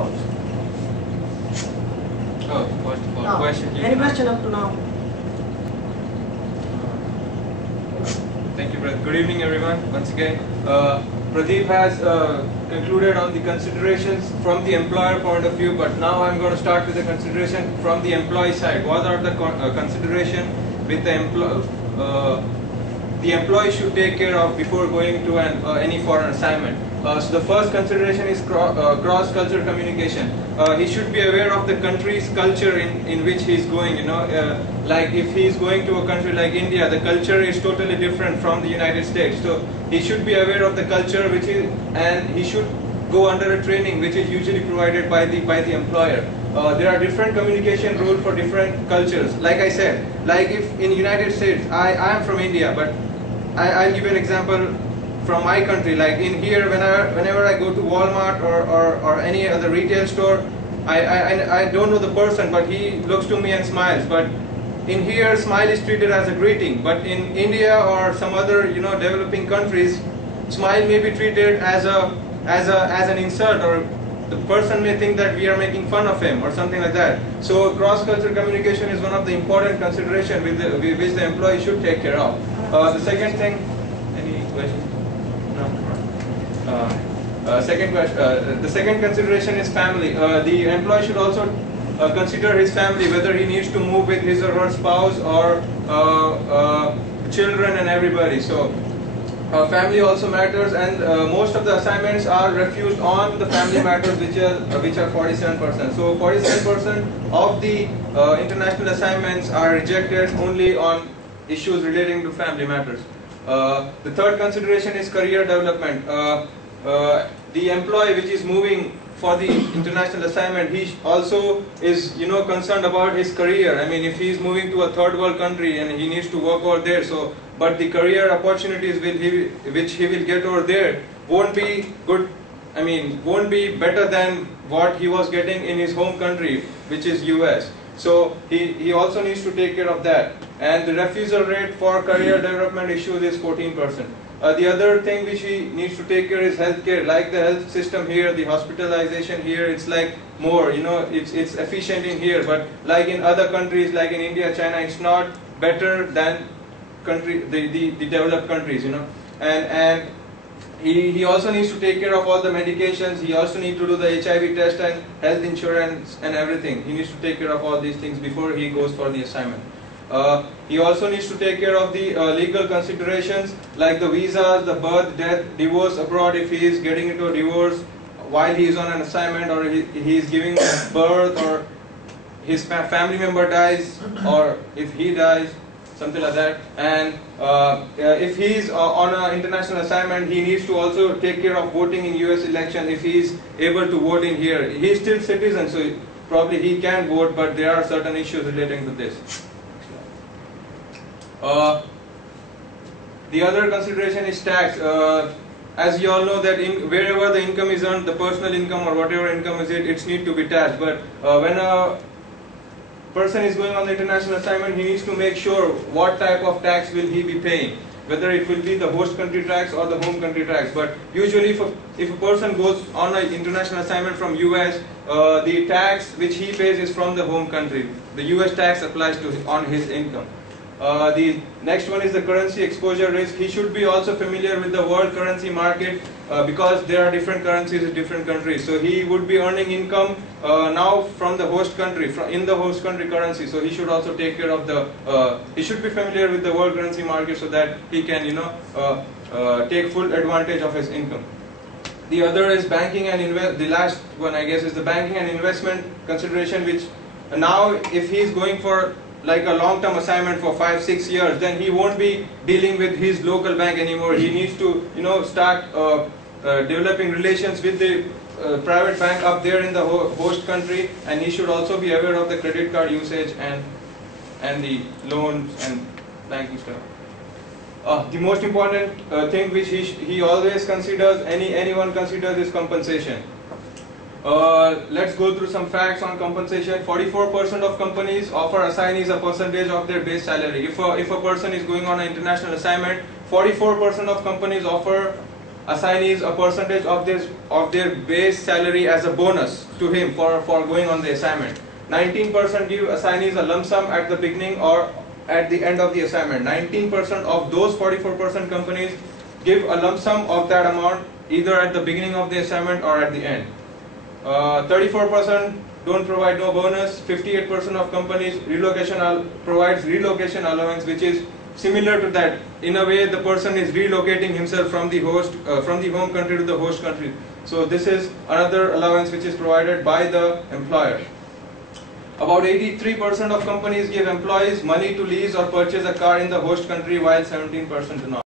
thoughts? Oh, first of all, Now, question. any question up to now? Thank you, brother. Good evening, everyone. Once again, Pradeep has concluded on the considerations from the employer point of view, but now I'm going to start with the consideration from the employee side. What are the consideration with the employee should take care of before going to any foreign assignment? So the first consideration is cross-cultural communication. He should be aware of the country's culture in which he is going. Like if he is going to a country like India, the culture is totally different from the United States. So he should be aware of the culture and he should go under a training which is usually provided by the employer. There are different communication rules for different cultures. Like I said, like if in United States, I am from India, but I'll give you an example from my country. Like in here, whenever I go to Walmart or any other retail store, I don't know the person, but he looks to me and smiles. But in here, smile is treated as a greeting. But in India or some other developing countries, smile may be treated as an insult, or the person may think that we are making fun of him or something like that. So cross-cultural communication is one of the important considerations which the employee should take care of. The second thing, any questions? Second question. The second consideration is family. The employee should also consider his family, whether he needs to move with his or her spouse or children and everybody. So family also matters, and most of the assignments are refused on the family matters, which are 47%. So 47% of the international assignments are rejected only on issues relating to family matters. The third consideration is career development. The employee which is moving for the international assignment, he also is concerned about his career. I mean, if he is moving to a third world country and he needs to work over there, so but the career opportunities which he will get over there won't be good. I mean, won't be better than what he was getting in his home country, which is US. So he also needs to take care of that. And the refusal rate for career development issues is 14%. The other thing which he needs to take care is healthcare. Like the health system here, the hospitalization here, it's like more, it's efficient in here. But like in other countries, like in India, China, it's not better than the developed countries, And he also needs to take care of all the medications. He also needs to do the HIV test and health insurance and everything. He needs to take care of all these things before he goes for the assignment. He also needs to take care of the legal considerations like the visas, the birth, death, divorce abroad if he is getting into a divorce while he is on an assignment, or he is giving birth, or his family member dies, or if he dies, something like that. And if he is on an international assignment, he needs to also take care of voting in US election if he is able to vote in here. He is still citizen, so probably he can vote, but there are certain issues relating to this. The other consideration is tax. As you all know that wherever the income is earned, the personal income or whatever income is it's need to be taxed. But when a person is going on the international assignment, he needs to make sure what type of tax will he be paying, whether it will be the host country tax or the home country tax. But usually if a person goes on an international assignment from US, the tax which he pays is from the home country. The US tax applies on his income. The next one is the currency exposure risk. He should be also familiar with the world currency market because there are different currencies in different countries. So he would be earning income now from the host country, in the host country currency. So he should also take care of he should be familiar with the world currency market so that he can, take full advantage of his income. The other is banking and the last one I guess is the banking and investment consideration, which now if he is going for like a long-term assignment for 5-6 years, then he won't be dealing with his local bank anymore. He needs to, start developing relations with the private bank up there in the host country, and he should also be aware of the credit card usage and the loans and banking stuff. The most important thing which he always considers, anyone considers, is compensation. Let's go through some facts on compensation. 44% of companies offer assignees a percentage of their base salary. If a person is going on an international assignment, 44% of companies offer assignees a percentage of their base salary as a bonus to him for going on the assignment. 19% give assignees a lump sum at the beginning or at the end of the assignment. 19% of those 44% companies give a lump sum of that amount either at the beginning of the assignment or at the end. 34% don't provide no bonus. 58% of companies provides relocation allowance, which is similar to that. In a way, the person is relocating himself from the home country to the host country. So this is another allowance which is provided by the employer. About 83% of companies give employees money to lease or purchase a car in the host country, while 17% do not.